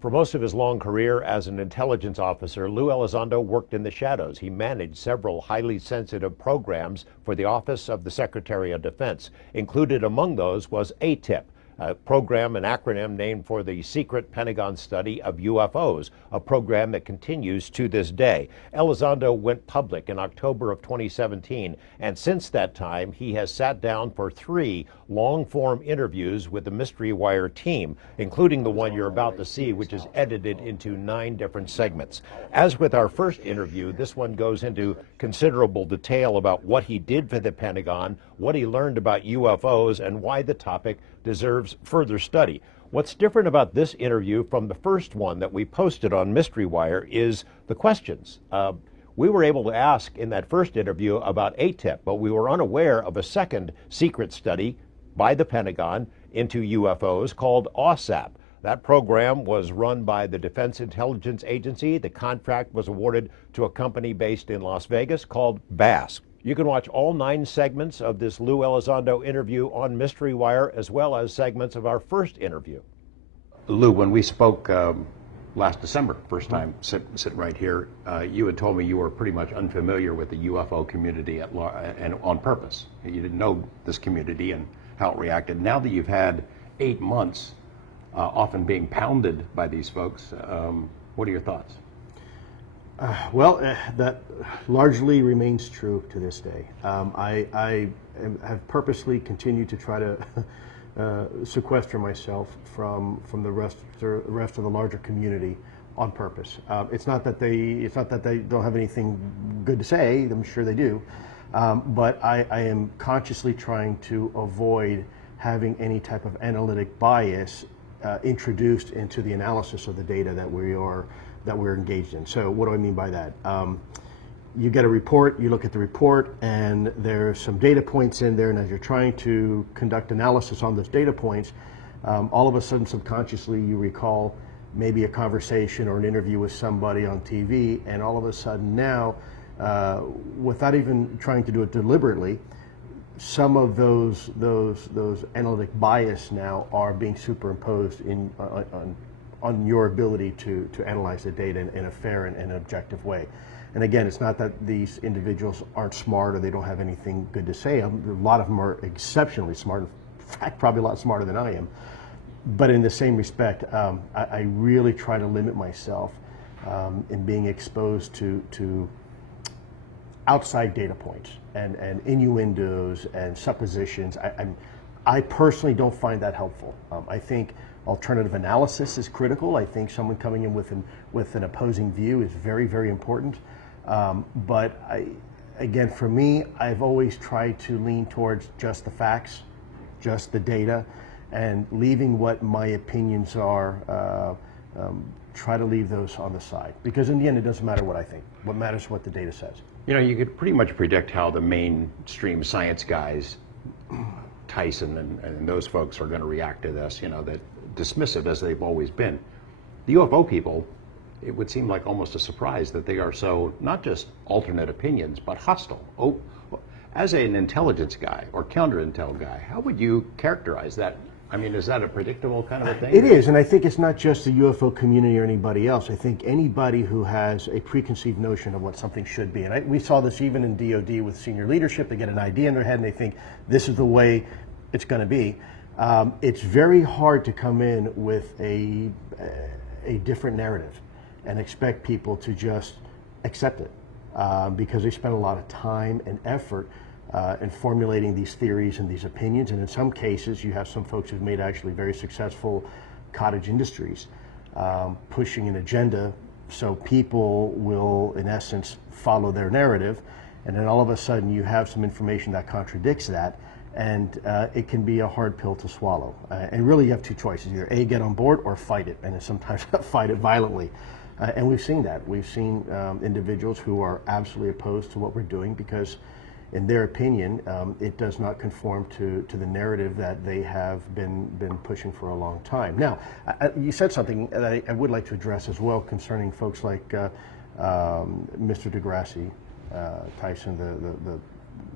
For most of his long career as an intelligence officer, Lou Elizondo worked in the shadows. He managed several highly sensitive programs for the Office of the Secretary of Defense. Included among those was ATIP, a program, an acronym named for the Secret Pentagon Study of UFOs, a program that continues to this day. Elizondo went public in October of 2017, and since that time, he has sat down for 3 long-form interviews with the Mystery Wire team, including the one you're about to see, which is edited into 9 different segments. As with our first interview, this one goes into considerable detail about what he did for the Pentagon, what he learned about UFOs, and why the topic deserves further study. What's different about this interview from the first one that we posted on Mystery Wire is the questions. We were able to ask in that first interview about ATIP, but we were unaware of a second secret study by the Pentagon into UFOs called OSAP. That program was run by the Defense Intelligence Agency. The contract was awarded to a company based in Las Vegas called BASS. You can watch all 9 segments of this Lou Elizondo interview on Mystery Wire, as well as segments of our first interview. Lou, when we spoke last December, first time sitting right here, you had told me you were pretty much unfamiliar with the UFO community and on purpose. You didn't know this community and how it reacted. Now that you've had 8 months, often being pounded by these folks, what are your thoughts? That largely remains true to this day. I have purposely continued to try to sequester myself from the rest of the larger community on purpose. It's not that they don't have anything good to say. I'm sure they do, but I am consciously trying to avoid having any type of analytic bias introduced into the analysis of the data that we're engaged in. So what do I mean by that? You get a report, you look at the report, and there's some data points in there, and as you're trying to conduct analysis on those data points, all of a sudden subconsciously you recall maybe a conversation or an interview with somebody on TV, and all of a sudden now, without even trying to do it deliberately, some of those analytic bias now are being superimposed on your ability to analyze the data in a fair and objective way. And again, it's not that these individuals aren't smart or they don't have anything good to say. A lot of them are exceptionally smart, in fact, probably a lot smarter than I am. But in the same respect, I really try to limit myself in being exposed to outside data points and innuendos and suppositions. I personally don't find that helpful. I think alternative analysis is critical. I think someone coming in with an opposing view is very, very important. But again, for me, I've always tried to lean towards just the facts, just the data, and leaving what my opinions are, try to leave those on the side. Because in the end, it doesn't matter what I think. What matters is what the data says. You know, you could pretty much predict how the mainstream science guys, Tyson and those folks, are going to react to this, you know, that dismissive as they've always been. The UFO people, it would seem like almost a surprise that they are so, not just alternate opinions, but hostile. Oh, as an intelligence guy or counterintel guy, how would you characterize that? I mean, is that a predictable kind of a thing? It is, and I think it's not just the UFO community or anybody else. I think anybody who has a preconceived notion of what something should be, and we saw this even in DOD with senior leadership. They get an idea in their head and they think this is the way it's going to be. It's very hard to come in with a different narrative and expect people to just accept it because they spend a lot of time and effort in formulating these theories and these opinions. And in some cases, you have some folks who've made actually very successful cottage industries pushing an agenda so people will, in essence, follow their narrative. And then all of a sudden, you have some information that contradicts that. And it can be a hard pill to swallow. And really, you have 2 choices: either A, get on board, or fight it, and sometimes fight it violently. And we've seen that. We've seen individuals who are absolutely opposed to what we're doing because, in their opinion, it does not conform to the narrative that they have been pushing for a long time. Now, you said something that I would like to address as well concerning folks like Mr. deGrasse Tyson, the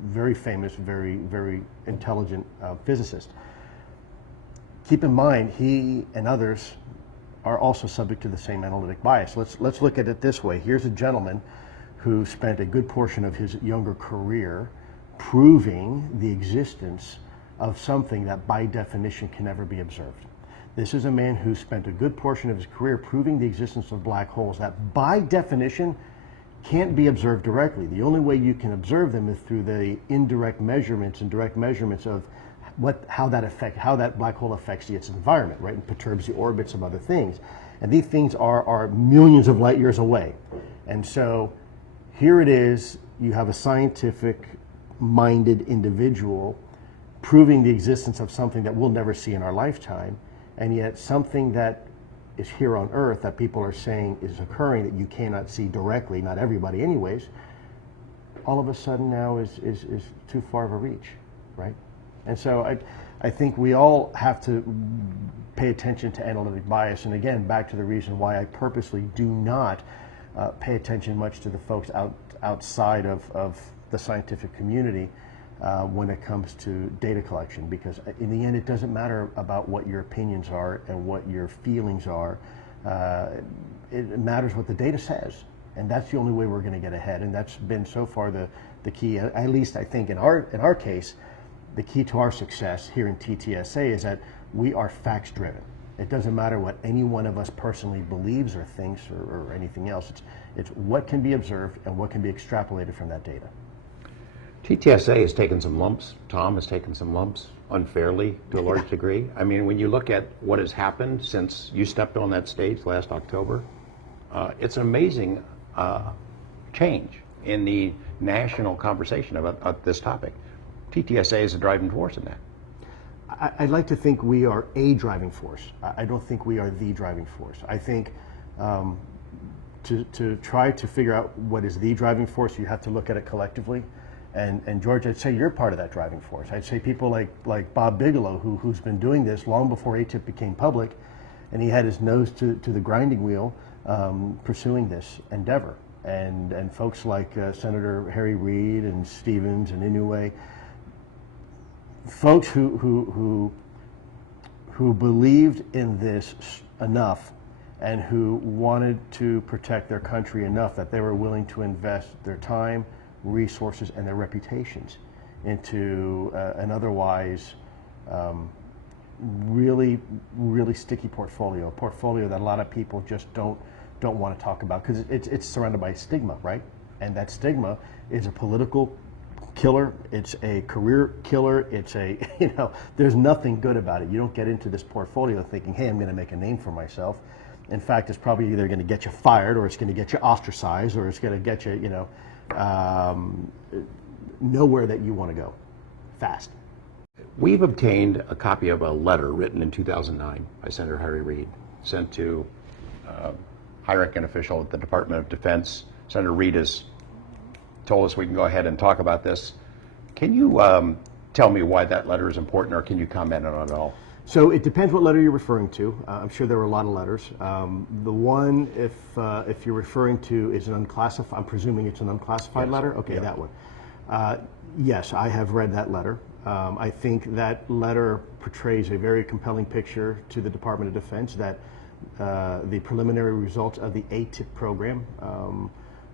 very famous, very, very intelligent physicist. Keep in mind, he and others are also subject to the same analytic bias. Let's look at it this way. Here's a gentleman who spent a good portion of his younger career proving the existence of something that by definition can never be observed. This is a man who spent a good portion of his career proving the existence of black holes that by definition can't be observed directly. The only way you can observe them is through the indirect measurements and direct measurements of how that black hole affects its environment, right, and perturbs the orbits of other things. And these things are millions of light years away. And so here it is, you have a scientific-minded individual proving the existence of something that we'll never see in our lifetime, and yet something that is here on Earth that people are saying is occurring that you cannot see directly, not everybody anyways, all of a sudden now is too far of a reach, right? And so I think we all have to pay attention to analytic bias, and again, back to the reason why I purposely do not pay attention much to the folks outside of the scientific community when it comes to data collection, because in the end it doesn't matter about what your opinions are and what your feelings are. It matters what the data says, and that's the only way we're going to get ahead, and that's been so far the key, at least I think in our case. The key to our success here in TTSA is that we are facts driven. It doesn't matter what any one of us personally believes or thinks or anything else. It's what can be observed and what can be extrapolated from that data. TTSA has taken some lumps. Tom has taken some lumps unfairly to a large degree. I mean, when you look at what has happened since you stepped on that stage last October, it's an amazing change in the national conversation about this topic. TTSA is a driving force in that. I'd like to think we are a driving force. I don't think we are the driving force. I think to try to figure out what is the driving force, you have to look at it collectively. And George, I'd say you're part of that driving force. I'd say people like Bob Bigelow, who's been doing this long before ATIP became public, and he had his nose to the grinding wheel pursuing this endeavor. And folks like Senator Harry Reid and Stevens and Inouye, folks who believed in this enough and who wanted to protect their country enough that they were willing to invest their time, resources, and their reputations into an otherwise really sticky portfolio that a lot of people just don't want to talk about because it's surrounded by stigma, right? And that stigma is a political killer, it's a career killer, it's a, there's nothing good about it. You don't get into this portfolio thinking, hey, I'm going to make a name for myself. In fact, it's probably either going to get you fired or it's going to get you ostracized or it's going to get you, nowhere that you want to go fast. We've obtained a copy of a letter written in 2009 by Senator Harry Reid, sent to a high-ranking official at the Department of Defense. Senator Reid has told us we can go ahead and talk about this. Can you tell me why that letter is important, or can you comment on it at all? So it depends what letter you're referring to. I'm sure there were a lot of letters. The one, if you're referring to, is an unclassified. I'm presuming it's an unclassified letter. Okay, yep. That one. Yes, I have read that letter. I think that letter portrays a very compelling picture to the Department of Defense that the preliminary results of the ATIP program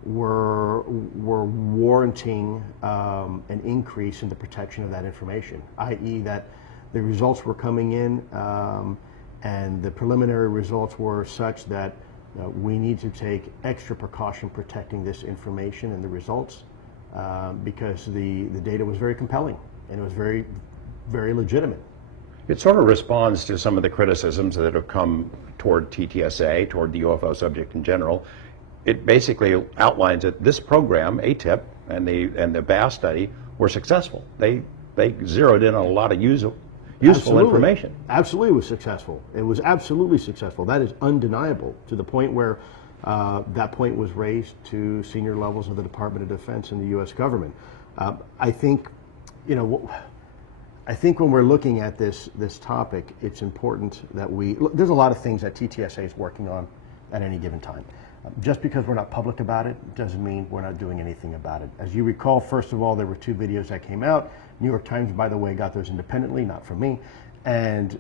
were warranting an increase in the protection of that information, i.e. that the results were coming in and the preliminary results were such that we need to take extra precaution protecting this information and the results because the data was very compelling and it was very, very legitimate. It sort of responds to some of the criticisms that have come toward TTSA, toward the UFO subject in general. It basically outlines that this program, ATIP, and the BASS study were successful. They zeroed in on a lot of useful information. Absolutely, it was successful. It was absolutely successful. That is undeniable, to the point where that point was raised to senior levels of the Department of Defense and the U.S. government. I think, I think when we're looking at this topic, it's important that there's a lot of things that TTSA is working on at any given time. Just because we're not public about it doesn't mean we're not doing anything about it. As you recall, first of all, there were 2 videos that came out. New York Times, by the way, got those independently, not from me. And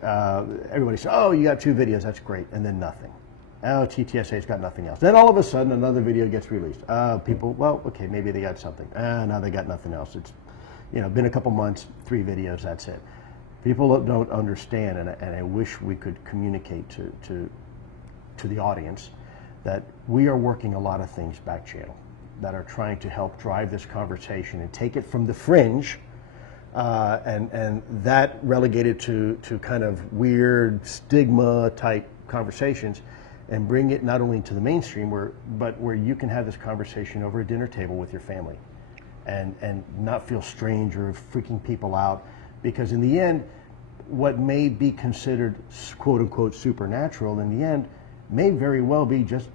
everybody said, oh, you got 2 videos, that's great, and then nothing. Oh, TTSA's got nothing else. Then all of a sudden, another video gets released. People, well, okay, maybe they got something. Now they got nothing else. It's, been a couple months, 3 videos, that's it. People don't understand, and I wish we could communicate to the audience that we are working a lot of things back channel that are trying to help drive this conversation and take it from the fringe and that relegated to kind of weird stigma type conversations, and bring it not only to the mainstream, but where you can have this conversation over a dinner table with your family and not feel strange or freaking people out. Because in the end, what may be considered quote unquote supernatural in the end may very well be just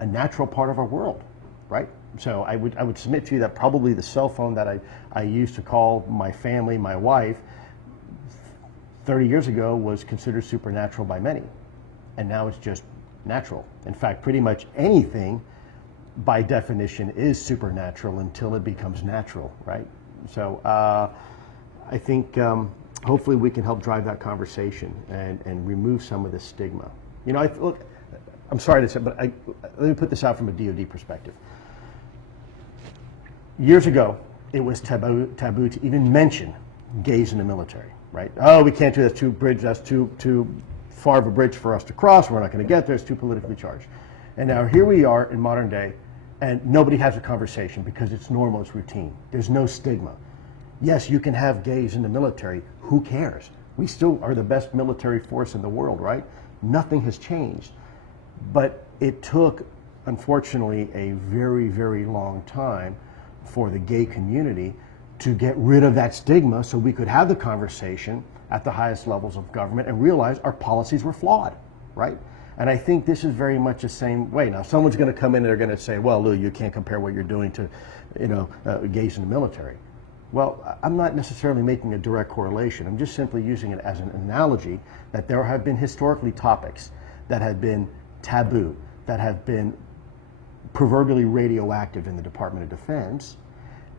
a natural part of our world, right? So I would submit to you that probably the cell phone that I used to call my family, my wife, 30 years ago was considered supernatural by many. And now it's just natural. In fact, pretty much anything by definition is supernatural until it becomes natural, right? So I think hopefully we can help drive that conversation and remove some of the stigma. Look, I'm sorry to say, but let me put this out from a DoD perspective. Years ago, it was taboo to even mention gays in the military, right? Oh, we can't do that. That's too far of a bridge for us to cross. We're not going to get there. It's too politically charged. And now here we are in modern day, and nobody has a conversation because it's normal, it's routine. There's no stigma. Yes, you can have gays in the military. Who cares? We still are the best military force in the world, right? Nothing has changed. But it took, unfortunately, a very, very long time for the gay community to get rid of that stigma so we could have the conversation at the highest levels of government and realize our policies were flawed, right? And I think this is very much the same way. Now, someone's going to come in and they're going to say, well, Lou, you can't compare what you're doing to, gays in the military. Well, I'm not necessarily making a direct correlation. I'm just simply using it as an analogy that there have been historically topics that have been taboo, that have been proverbially radioactive in the Department of Defense,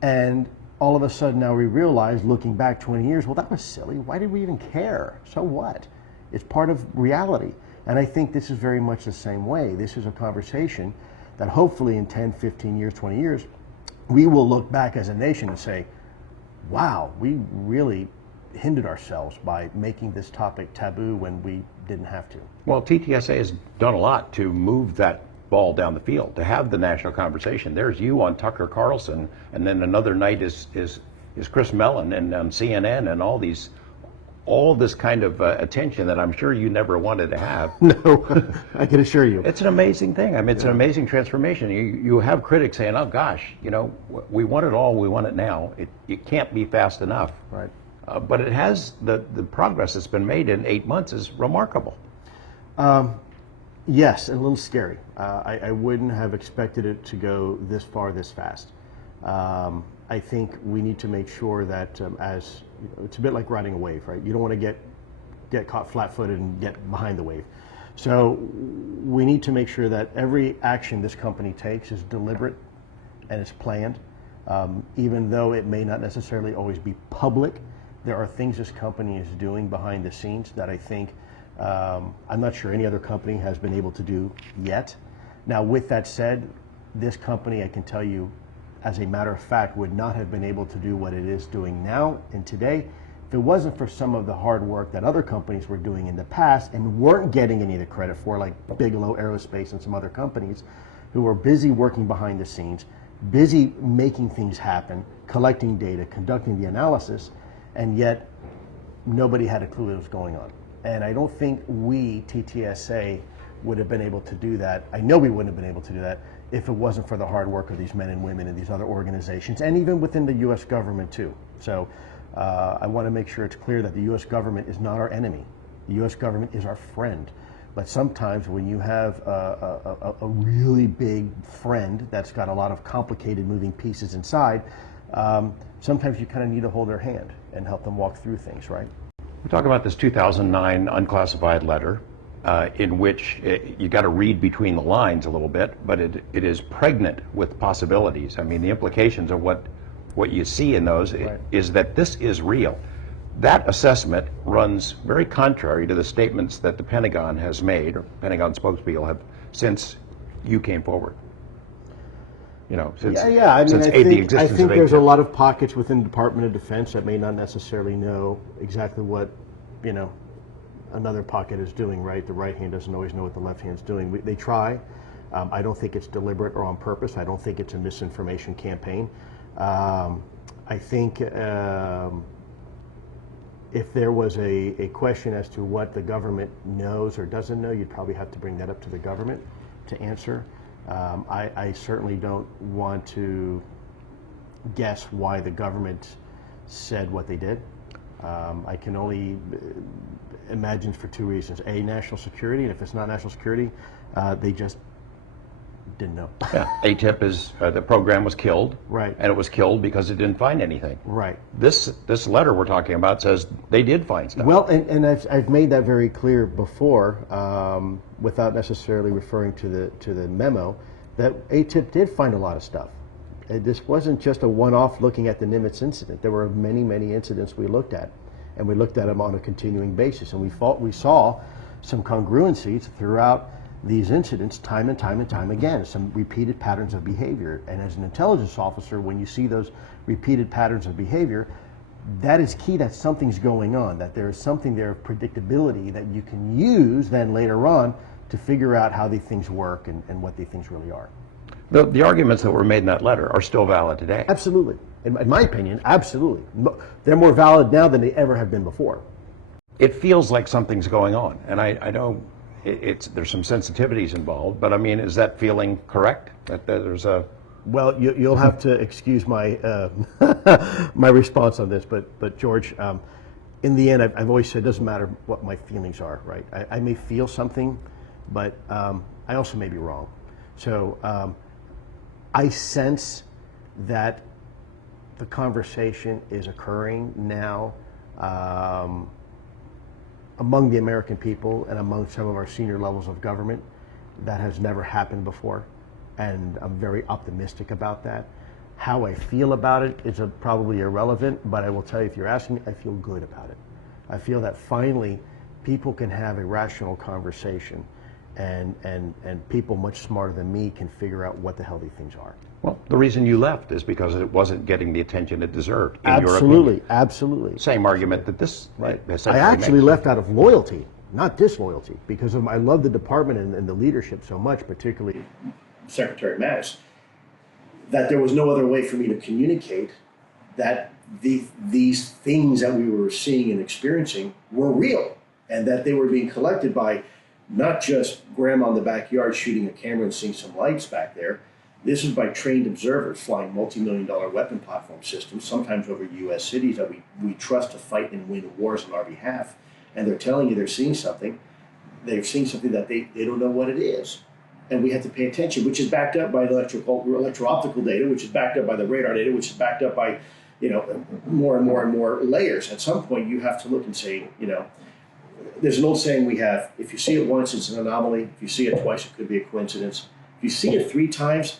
and all of a sudden now we realize, looking back 20 years, well, that was silly. Why did we even care? So what? It's part of reality. And I think this is very much the same way. This is a conversation that hopefully in 10, 15 years, 20 years, we will look back as a nation and say, wow, we really hindered ourselves by making this topic taboo when we didn't have to. Well, TTSA has done a lot to move that ball down the field, to have the national conversation. There's you on Tucker Carlson, and then another night is Chris Mellon and on CNN, and all this kind of attention that I'm sure you never wanted to have. No, I can assure you. It's an amazing thing. I mean, it's an amazing transformation. You have critics saying, oh gosh, we want it all, we want it now. It can't be fast enough. Right. But it has, the progress that's been made in 8 months is remarkable. Yes, and a little scary. I wouldn't have expected it to go this far, this fast. I think we need to make sure that it's a bit like riding a wave, right? You don't want to get caught flat-footed and get behind the wave. So we need to make sure that every action this company takes is deliberate and it's planned. Even though it may not necessarily always be public, there are things this company is doing behind the scenes that I think I'm not sure any other company has been able to do yet. Now, with that said, this company, I can tell you, as a matter of fact, would not have been able to do what it is doing now and today if it wasn't for some of the hard work that other companies were doing in the past and weren't getting any of the credit for, like Bigelow Aerospace and some other companies who were busy working behind the scenes, busy making things happen, collecting data, conducting the analysis, and yet nobody had a clue what was going on. And I don't think we, TTSA, would have been able to do that. I know we wouldn't have been able to do that if it wasn't for the hard work of these men and women in these other organizations, and even within the U.S. government too. So I want to make sure it's clear that the U.S. government is not our enemy. The U.S. government is our friend. But sometimes when you have a really big friend that's got a lot of complicated moving pieces inside, sometimes you kind of need to hold their hand and help them walk through things, right? We're talking about this 2009 unclassified letter in which you got to read between the lines a little bit, but it is pregnant with possibilities. I mean, the implications of what you see in those is that this is real. That assessment runs very contrary to the statements that the Pentagon has made, or Pentagon spokespeople have, since you came forward. You know, since, Yeah. I mean, since I the think existence of there's a ATIP. lot of pockets within the Department of Defense that may not necessarily know exactly what, another pocket is doing. Right, the right hand doesn't always know what the left hand's doing. They try. I don't think it's deliberate or on purpose. I don't think it's a misinformation campaign. I think if there was a question as to what the government knows or doesn't know, you'd probably have to bring that up to the government to answer. I certainly don't want to guess why the government said what they did. I can only imagine for two reasons. A, national security, and if it's not national security, they just didn't know. Yeah, ATIP is, the program was killed. Right. And it was killed because it didn't find anything. Right. This letter we're talking about says they did find stuff. Well, and I've made that very clear before, without necessarily referring to the memo, that ATIP did find a lot of stuff. This wasn't just a one-off looking at the Nimitz incident. There were many, many incidents we looked at, and we looked at them on a continuing basis, and we saw some congruencies throughout these incidents time and time and time again, some repeated patterns of behavior. And as an intelligence officer, when you see those repeated patterns of behavior, that is key that something's going on, that there is something there of predictability that you can use then later on to figure out how these things work and what these things really are. The arguments that were made in that letter are still valid today. Absolutely. In my opinion, absolutely. They're more valid now than they ever have been before. It feels like something's going on, and I know there's some sensitivities involved, but I mean, is that feeling correct? That there's a... Well, you'll have to excuse my my response on this, but George, in the end, I've always said it doesn't matter what my feelings are, right? I may feel something, but I also may be wrong. So I sense that the conversation is occurring now among the American people and among some of our senior levels of government that has never happened before. And I'm very optimistic about that. How I feel about it is probably irrelevant, but I will tell you, if you're asking me, I feel good about it. I feel that finally people can have a rational conversation, and people much smarter than me can figure out what the hell these things are. Well, the reason you left is because it wasn't getting the attention it deserved, in your Absolutely, opinion. absolutely. Same argument that this Right. essentially I actually makes. left out of loyalty, not disloyalty, because I love the department and the leadership so much, particularly Secretary Mattis, that there was no other way for me to communicate that these things that we were seeing and experiencing were real, and that they were being collected by not just grandma in the backyard shooting a camera and seeing some lights back there. This is by trained observers flying multi-million-dollar weapon platform systems, sometimes over U.S. cities that we trust to fight and win wars on our behalf. And they're telling you they're seeing something. They've seen something that they don't know what it is. And we have to pay attention, which is backed up by the electro-optical data, which is backed up by the radar data, which is backed up by, more and more and more layers. At some point, you have to look and say, there's an old saying we have: if you see it once, it's an anomaly. If you see it twice, it could be a coincidence. If you see it 3 times,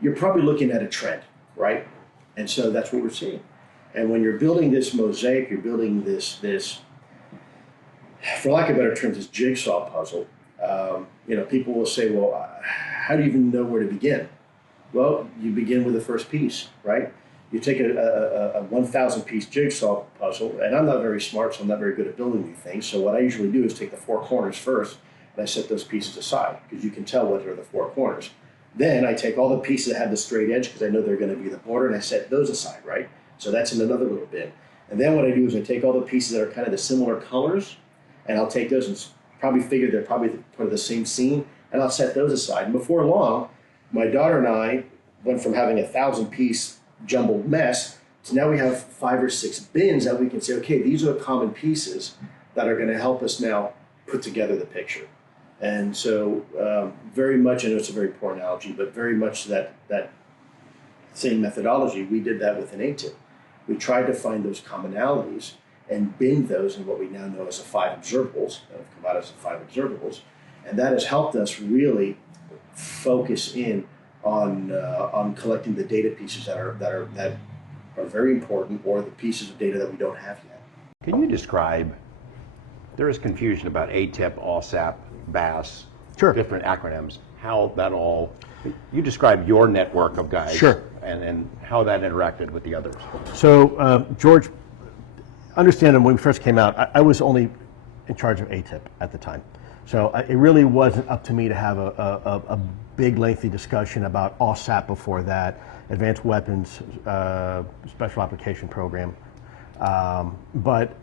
you're probably looking at a trend, right? And so that's what we're seeing. And when you're building this mosaic, you're building this, for lack of better terms, this jigsaw puzzle. People will say, well, how do you even know where to begin? Well, you begin with the first piece, right? You take a 1,000-piece jigsaw puzzle, and I'm not very smart, so I'm not very good at building these things. So what I usually do is take the 4 corners first, and I set those pieces aside, because you can tell what are the 4 corners. Then I take all the pieces that have the straight edge, because I know they're going to be the border, and I set those aside, right? So that's in another little bin. And then what I do is I take all the pieces that are kind of the similar colors, and I'll take those and probably figure they're probably part of the same scene, and I'll set those aside. And before long, my daughter and I went from having a 1,000-piece jumbled mess to now we have 5 or 6 bins that we can say, okay, these are common pieces that are going to help us now put together the picture. And so very much, I know it's a very poor analogy, but very much that same methodology, we did that with an ATIP. We tried to find those commonalities and bin those in what we now know as the 5 observables, that have come out as the 5 observables. And that has helped us really focus in on collecting the data pieces that are very important, or the pieces of data that we don't have yet. Can you describe, there is confusion about ATIP, OSAP, BAS, Sure. different acronyms, how that all, you describe your network of guys. Sure. And how that interacted with the others. So, George, understand when we first came out, I was only in charge of ATIP at the time. So it really wasn't up to me to have a big, lengthy discussion about OSAP before that, Advanced Weapons Special Application Program. But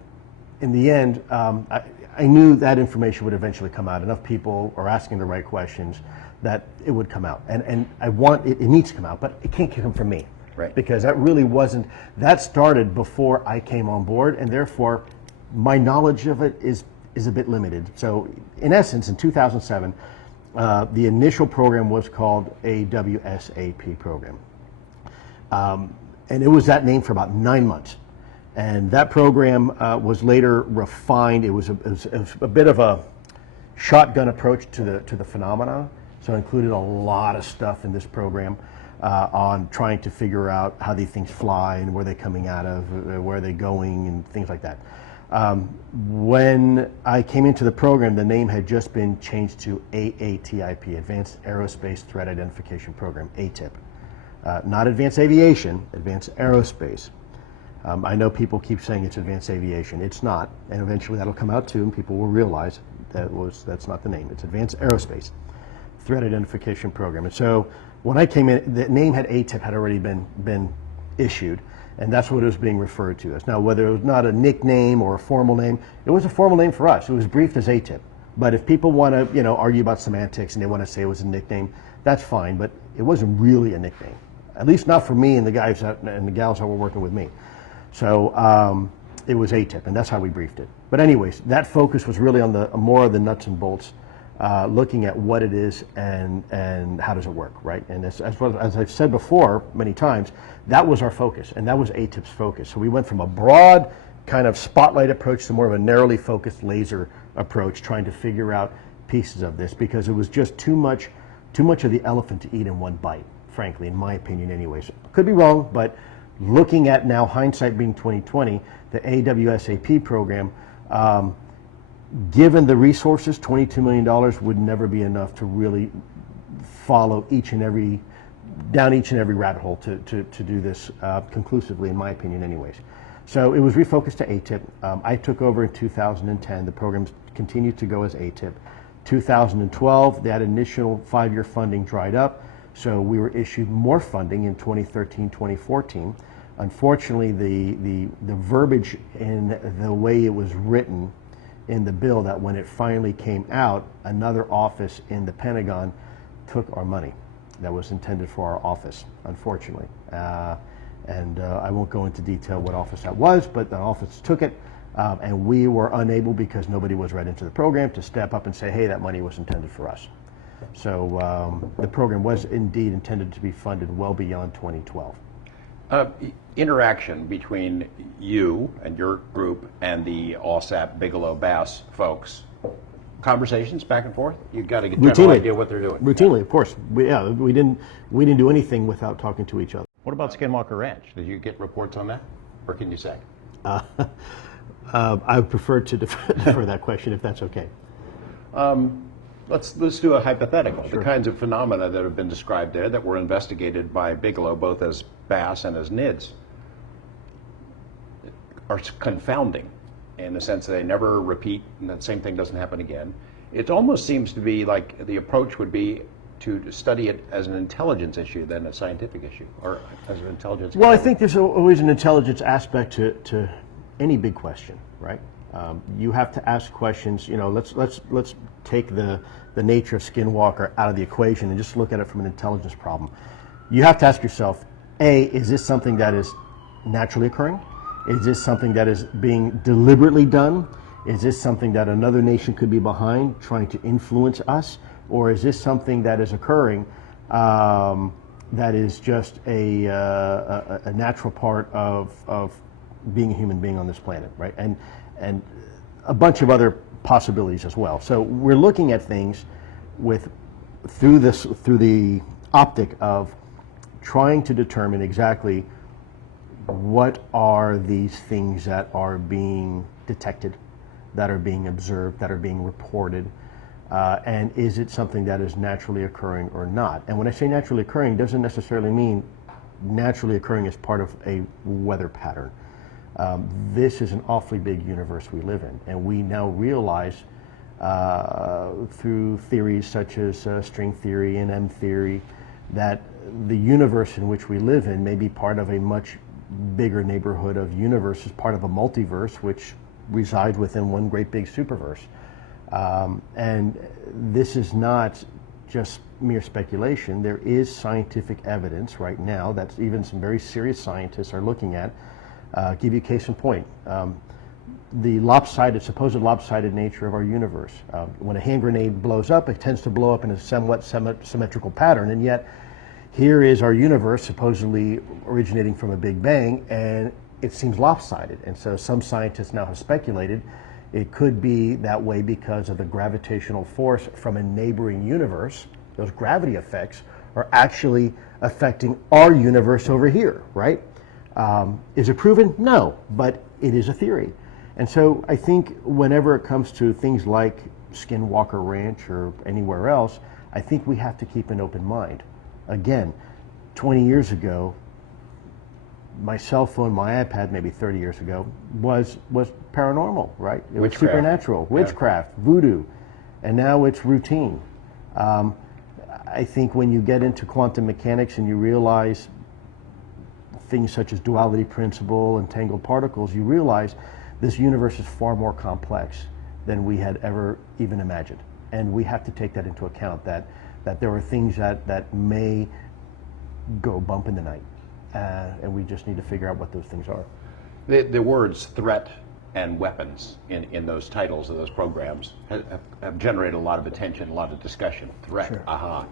in the end, I knew that information would eventually come out. Enough people are asking the right questions that it would come out. And I want, it needs to come out, but it can't come from me. Right. Because that really wasn't, that started before I came on board, and therefore my knowledge of it is a bit limited. So in essence, in 2007, the initial program was called AWSAP program. And it was that name for about 9 months. And that program was later refined. It was a bit of a shotgun approach to the phenomena. So it included a lot of stuff in this program on trying to figure out how these things fly and where they're coming out of, where they're going, and things like that. When I came into the program, the name had just been changed to AATIP, Advanced Aerospace Threat Identification Program, ATIP. Not Advanced Aviation, Advanced Aerospace. I know people keep saying it's Advanced Aviation. It's not, and eventually that'll come out too, and people will realize that's not the name. It's Advanced Aerospace Threat Identification Program. And so when I came in, the name ATIP had already been issued, and that's what it was being referred to as. Now, whether it was not a nickname or a formal name, it was a formal name for us. It was briefed as ATIP. But if people want to, argue about semantics and they want to say it was a nickname, that's fine. But it wasn't really a nickname, at least not for me and the guys and the gals that were working with me. So it was ATIP, and that's how we briefed it. But anyways, that focus was really on the more of the nuts and bolts, looking at what it is and how does it work, right? And as I've said before many times, that was our focus, and that was ATIP's focus. So we went from a broad kind of spotlight approach to more of a narrowly focused laser approach, trying to figure out pieces of this, because it was just too much of the elephant to eat in one bite, frankly, in my opinion anyways. Could be wrong, but looking at now, hindsight being 2020, the AWSAP program, given the resources, $22 million would never be enough to really follow down each and every rabbit hole to do this conclusively, in my opinion anyways. So it was refocused to ATIP. I took over in 2010. The program continued to go as ATIP. 2012, that initial 5-year funding dried up, so we were issued more funding in 2013, 2014. Unfortunately, the verbiage in the way it was written in the bill, that when it finally came out, another office in the Pentagon took our money that was intended for our office, unfortunately. And I won't go into detail what office that was, but the office took it, and we were unable, because nobody was read into the program, to step up and say, hey, that money was intended for us. So the program was indeed intended to be funded well beyond 2012. Interaction between you and your group and the OSAP Bigelow Bass folks, conversations back and forth? You've got to get an idea what they're doing. Routinely, of course. We didn't do anything without talking to each other. What about Skinwalker Ranch? Did you get reports on that, or can you say? I would prefer to defer that question, if that's okay. Let's do a hypothetical. Sure. The kinds of phenomena that have been described there that were investigated by Bigelow, both as bass and as NIDS, are confounding in the sense that they never repeat, and that same thing doesn't happen again. It almost seems to be like the approach would be to study it as an intelligence issue than a scientific issue, or as an intelligence. Well, I think there's always an intelligence aspect to any big question, right? You have to ask questions. Let's take the nature of Skinwalker out of the equation and just look at it from an intelligence problem. You have to ask yourself, A, is this something that is naturally occurring? Is this something that is being deliberately done? Is this something that another nation could be behind, trying to influence us? Or is this something that is occurring that is just a natural part of being a human being on this planet, right? And a bunch of other possibilities as well. So we're looking at things through the optic of trying to determine exactly what are these things that are being detected, that are being observed, that are being reported, and is it something that is naturally occurring or not? And when I say naturally occurring, doesn't necessarily mean naturally occurring as part of a weather pattern. This is an awfully big universe we live in, and we now realize through theories such as string theory and M theory that the universe in which we live in may be part of a much bigger neighborhood of universes, part of a multiverse which resides within one great big superverse. And this is not just mere speculation. There is scientific evidence right now that even some very serious scientists are looking at. Give you a case in point. The supposed lopsided nature of our universe. When a hand grenade blows up, it tends to blow up in a somewhat symmetrical pattern, and yet here is our universe supposedly originating from a Big Bang, and it seems lopsided. And so some scientists now have speculated it could be that way because of the gravitational force from a neighboring universe. Those gravity effects are actually affecting our universe over here, right? Is it proven? No, but it is a theory. And so I think whenever it comes to things like Skinwalker Ranch or anywhere else, I think we have to keep an open mind. Again, 20 years ago, my cell phone, my iPad, maybe 30 years ago, was paranormal, right? It was supernatural, witchcraft, voodoo, and now it's routine. I think when you get into quantum mechanics and you realize things such as duality principle, entangled particles, you realize this universe is far more complex than we had ever even imagined. And we have to take that into account, that there are things that may go bump in the night. And we just need to figure out what those things are. The words threat and weapons in those titles of those programs have generated a lot of attention, a lot of discussion. Threat, Sure. aha.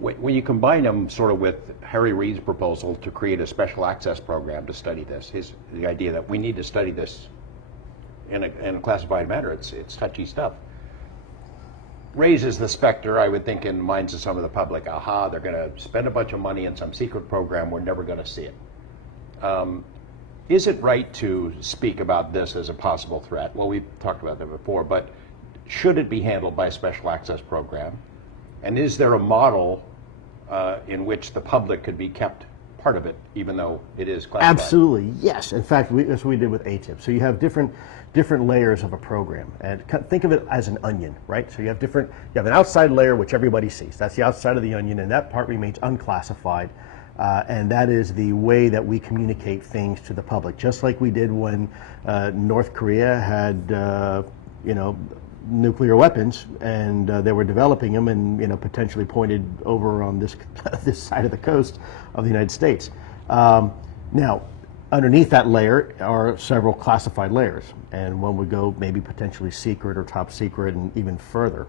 When you combine them sort of with Harry Reid's proposal to create a special access program to study this, the idea that we need to study this in a classified manner, it's touchy stuff, raises the specter, I would think, in the minds of some of the public. Aha, they're going to spend a bunch of money in some secret program, we're never going to see it. Is it right to speak about this as a possible threat? Well, we've talked about that before, but should it be handled by a special access program? And is there a model in which the public could be kept part of it, even though it is classified? Absolutely, yes. In fact, that's what we did with ATIP. So you have different layers of a program, and think of it as an onion, right? So you have an outside layer which everybody sees. That's the outside of the onion, and that part remains unclassified, and that is the way that we communicate things to the public, just like we did when North Korea had, nuclear weapons, and they were developing them, and potentially pointed over on this this side of the coast of the United States. Now, underneath that layer are several classified layers, and one would go maybe potentially secret or top secret and even further.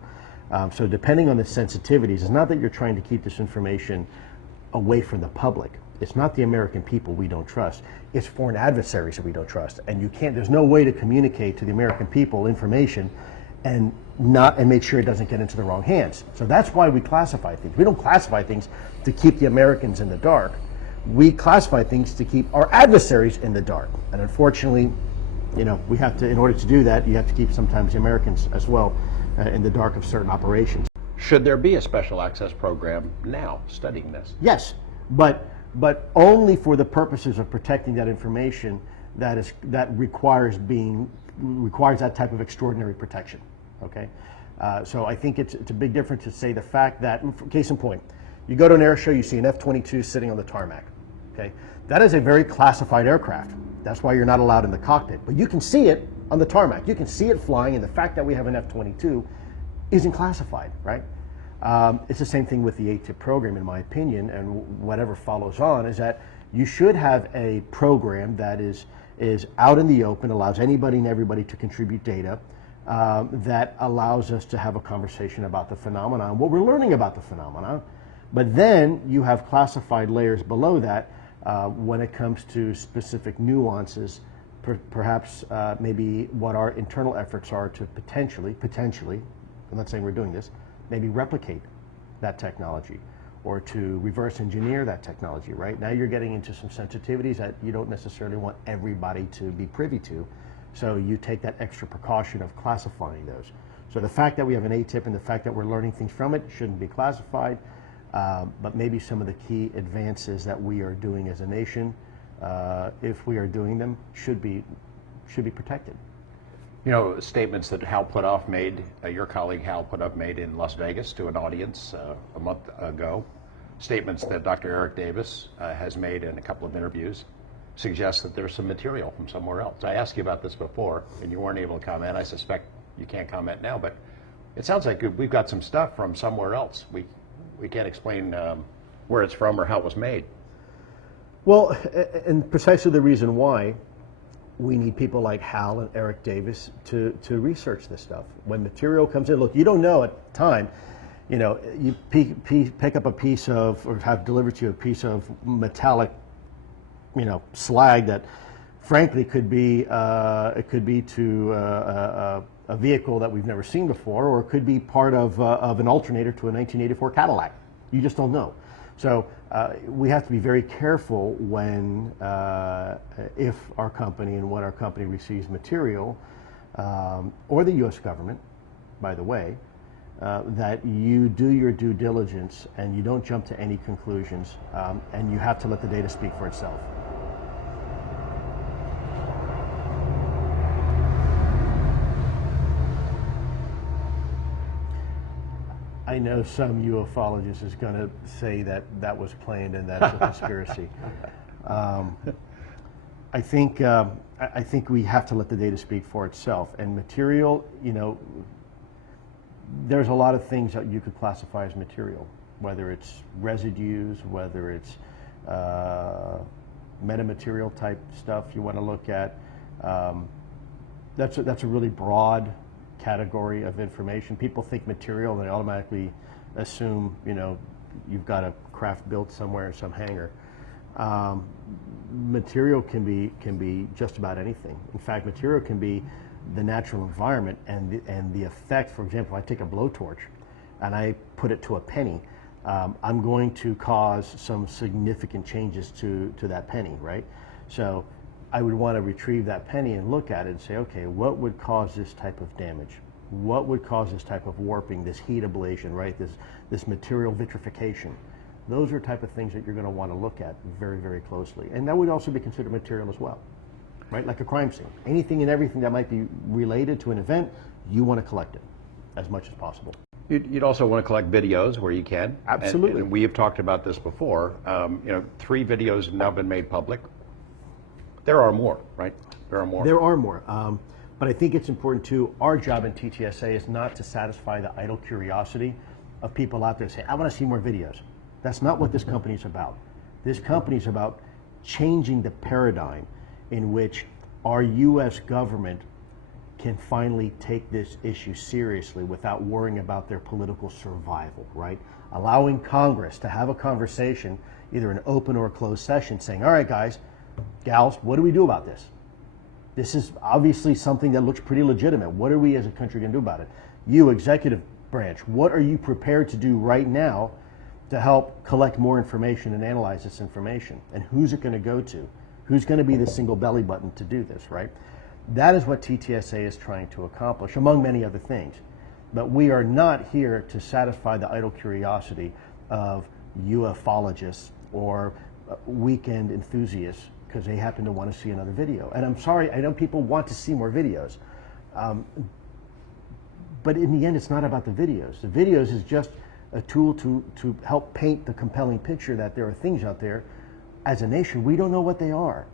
So depending on the sensitivities, it's not that you're trying to keep this information away from the public. It's not the American people we don't trust. It's foreign adversaries that we don't trust. And there's no way to communicate to the American people information and make sure it doesn't get into the wrong hands. So that's why we classify things. We don't classify things to keep the Americans in the dark. We classify things to keep our adversaries in the dark. And unfortunately, we have to, in order to do that, you have to keep sometimes the Americans as well in the dark of certain operations. Should there be a special access program now studying this? Yes, but only for the purposes of protecting that information that requires that type of extraordinary protection. Okay, so I think it's a big difference to say the fact that, case in point, you go to an air show, you see an F-22 sitting on the tarmac. Okay, that is a very classified aircraft. That's why you're not allowed in the cockpit. But you can see it on the tarmac. You can see it flying, and the fact that we have an F-22 isn't classified, right? It's the same thing with the ATIP program, in my opinion, and whatever follows on is that you should have a program that is out in the open, allows anybody and everybody to contribute data, that allows us to have a conversation about the phenomenon, what we're learning about the phenomenon. But then you have classified layers below that when it comes to specific nuances, perhaps maybe what our internal efforts are to potentially, I'm not saying we're doing this, maybe replicate that technology or to reverse engineer that technology, right? Now you're getting into some sensitivities that you don't necessarily want everybody to be privy to. So you take that extra precaution of classifying those. So the fact that we have an ATIP and the fact that we're learning things from it shouldn't be classified, but maybe some of the key advances that we are doing as a nation, if we are doing them, should be protected. You know, statements that Hal Puthoff made, your colleague Hal Puthoff made in Las Vegas to an audience a month ago, statements that Dr. Eric Davis has made in a couple of interviews, suggest that there's some material from somewhere else. I asked you about this before, and you weren't able to comment. I suspect you can't comment now, but it sounds like we've got some stuff from somewhere else. We can't explain where it's from or how it was made. Well, and precisely the reason why we need people like Hal and Eric Davis to research this stuff. When material comes in, look, you don't know at the time, you know, you pick up a piece of, or have delivered to you a piece of metallic, you know, slag that frankly could be, it could be to a vehicle that we've never seen before, or it could be part of an alternator to a 1984 Cadillac. You just don't know. So we have to be very careful when, if our company and when our company receives material, or the U.S. government, by the way, that you do your due diligence and you don't jump to any conclusions, and you have to let the data speak for itself. I know some ufologist is going to say that that was planned and that's a conspiracy. I think we have to let the data speak for itself. And material, you know, there's a lot of things that you could classify as material, whether it's residues, whether it's metamaterial type stuff you want to look at. That's a really broad category of information. People think material and they automatically assume, you know, you've got a craft built somewhere in some hangar. Material can be just about anything. In fact, material can be the natural environment and the effect. For example, I take a blowtorch and I put it to a penny. I'm going to cause some significant changes to that penny, right? So I would want to retrieve that penny and look at it and say, okay, what would cause this type of damage? What would cause this type of warping, this heat ablation, right? This material vitrification. Those are type of things that you're going to want to look at very, very closely. And that would also be considered material as well, right? Like a crime scene. Anything and everything that might be related to an event, you want to collect it as much as possible. You'd also want to collect videos where you can. Absolutely. And we have talked about this before. You know, 3 videos have now been made public. There are more, right? There are more. There are more. But I think it's important too, our job in TTSA is not to satisfy the idle curiosity of people out there saying, I want to see more videos. That's not what this company is about. This company is about changing the paradigm in which our U.S. government can finally take this issue seriously without worrying about their political survival, right? Allowing Congress to have a conversation, either an open or a closed session, saying, all right, guys, gals, what do we do about this? This is obviously something that looks pretty legitimate. What are we as a country going to do about it? You, executive branch, what are you prepared to do right now to help collect more information and analyze this information? And who's it going to go to? Who's going to be the single belly button to do this, right? That is what TTSA is trying to accomplish, among many other things. But we are not here to satisfy the idle curiosity of ufologists or weekend enthusiasts because they happen to want to see another video. And I'm sorry, I know people want to see more videos. But in the end, it's not about the videos. The videos is just a tool to help paint the compelling picture that there are things out there. As a nation, we don't know what they are.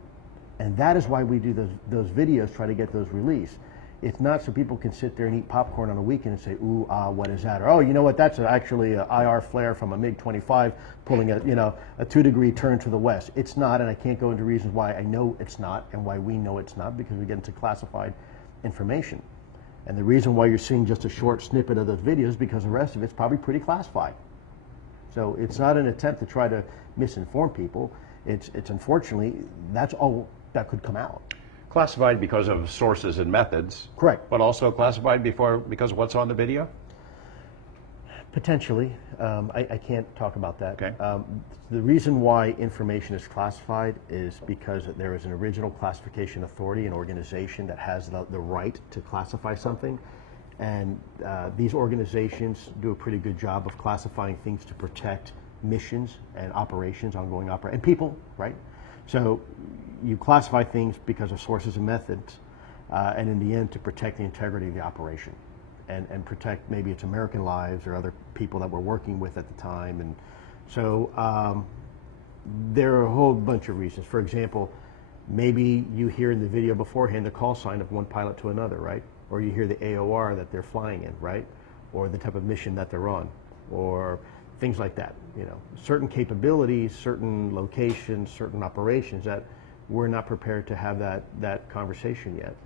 And that is why we do those videos, try to get those released. It's not so people can sit there and eat popcorn on a weekend and say, ooh, what is that? Or, oh, you know what, that's actually an IR flare from a MiG-25 pulling a 2-degree turn to the west. It's not, and I can't go into reasons why I know it's not and why we know it's not, because we get into classified information. And the reason why you're seeing just a short snippet of those videos is because the rest of it's probably pretty classified. So it's not an attempt to try to misinform people. It's unfortunately, that's all that could come out. Classified because of sources and methods. Correct. But also classified because of what's on the video? Potentially. I can't talk about that. Okay. The reason why information is classified is because there is an original classification authority, an organization that has the right to classify something. And these organizations do a pretty good job of classifying things to protect missions and operations, ongoing and people, right? So you classify things because of sources and methods, and in the end to protect the integrity of the operation. And protect maybe it's American lives or other people that we're working with at the time. And so there are a whole bunch of reasons. For example, maybe you hear in the video beforehand the call sign of one pilot to another, right? Or you hear the AOR that they're flying in, right? Or the type of mission that they're on, or things like that. You know, certain capabilities, certain locations, certain operations that we're not prepared to have that conversation yet.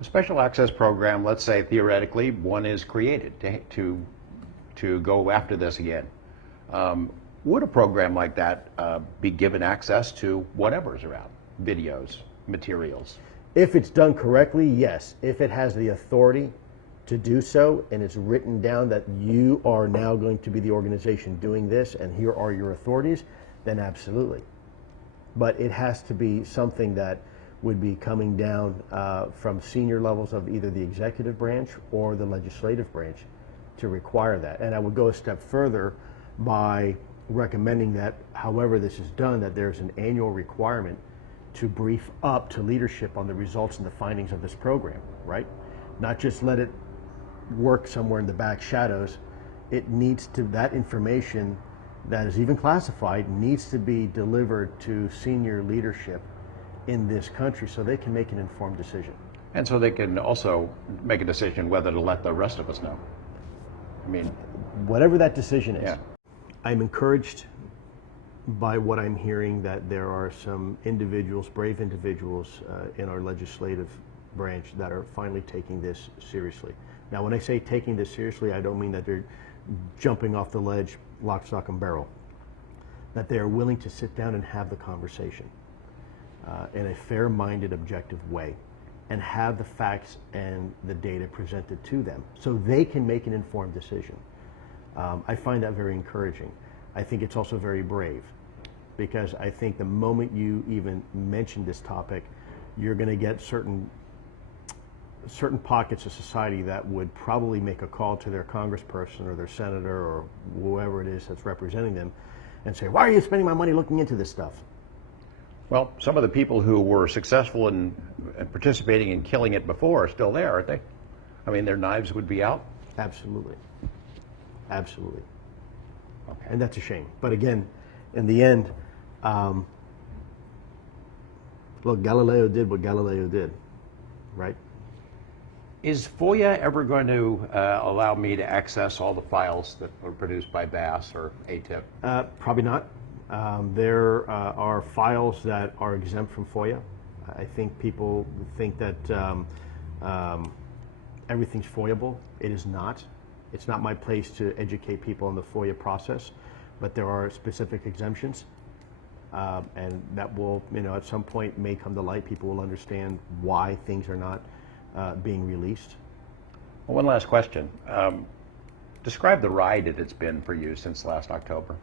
A special access program, let's say theoretically, one is created to go after this again. Would a program like that be given access to whatever's around, videos, materials? If it's done correctly, yes. If it has the authority to do so and it's written down that you are now going to be the organization doing this and here are your authorities, then absolutely. But it has to be something that would be coming down from senior levels of either the executive branch or the legislative branch to require that. And I would go a step further by recommending that, however this is done, that there's an annual requirement to brief up to leadership on the results and the findings of this program, right? Not just let it work somewhere in the back shadows. It needs to, that information that is even classified needs to be delivered to senior leadership in this country so they can make an informed decision. And so they can also make a decision whether to let the rest of us know. I mean, whatever that decision is. Yeah. I'm encouraged by what I'm hearing that there are some individuals, brave individuals in our legislative branch that are finally taking this seriously. Now, when I say taking this seriously, I don't mean that they're jumping off the ledge, lock, stock, and barrel. That they are willing to sit down and have the conversation in a fair-minded, objective way and have the facts and the data presented to them so they can make an informed decision. I find that very encouraging. I think it's also very brave because I think the moment you even mention this topic, you're going to get certain pockets of society that would probably make a call to their congressperson or their senator or whoever it is that's representing them and say, why are you spending my money looking into this stuff? well, some of the people who were successful in participating in killing it before are still there, aren't they? I mean, their knives would be out. Absolutely. Absolutely. Okay. And that's a shame. But again, in the end, look, Galileo did what Galileo did, right? Is FOIA ever going to allow me to access all the files that were produced by BASS or ATIP? Probably not. There are files that are exempt from FOIA. I think people think that everything's FOIAble. It is not. It's not my place to educate people on the FOIA process, but there are specific exemptions. And that will, at some point may come to light. People will understand why things are not being released. Well, one last question. Describe the ride that it's been for you since last October.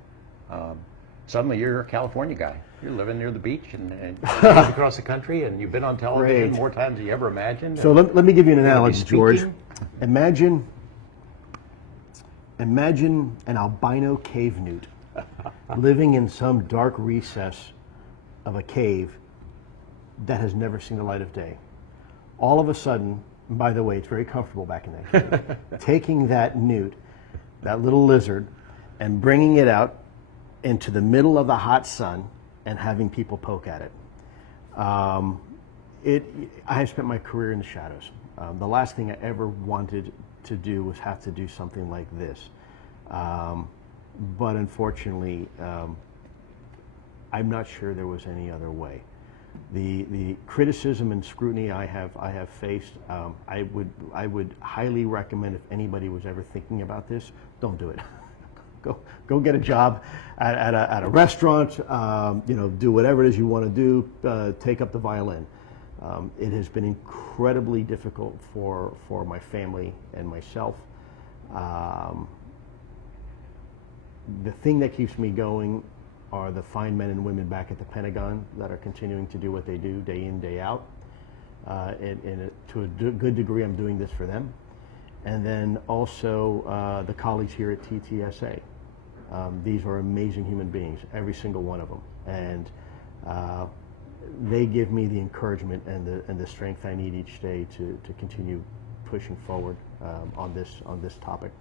Suddenly you're a California guy. You're living near the beach and across the country, and you've been on television more times than you ever imagined. So let me give you an analogy, George. Imagine an albino cave newt living in some dark recess of a cave that has never seen the light of day. All of a sudden, by the way, it's very comfortable back in that cave, taking that newt, that little lizard, and bringing it out into the middle of the hot sun and having people poke at it. I have spent my career in the shadows. The last thing I ever wanted to do was have to do something like this. But unfortunately, I'm not sure there was any other way. The criticism and scrutiny I have faced, I would highly recommend if anybody was ever thinking about this, don't do it. Go get a job at a restaurant. Do whatever it is you want to do. Take up the violin. It has been incredibly difficult for my family and myself. the thing that keeps me going are the fine men and women back at the Pentagon that are continuing to do what they do day in, day out. To a good degree, I'm doing this for them. And then also the colleagues here at TTSA. These are amazing human beings, every single one of them. And they give me the encouragement and the strength I need each day to continue pushing forward on this topic.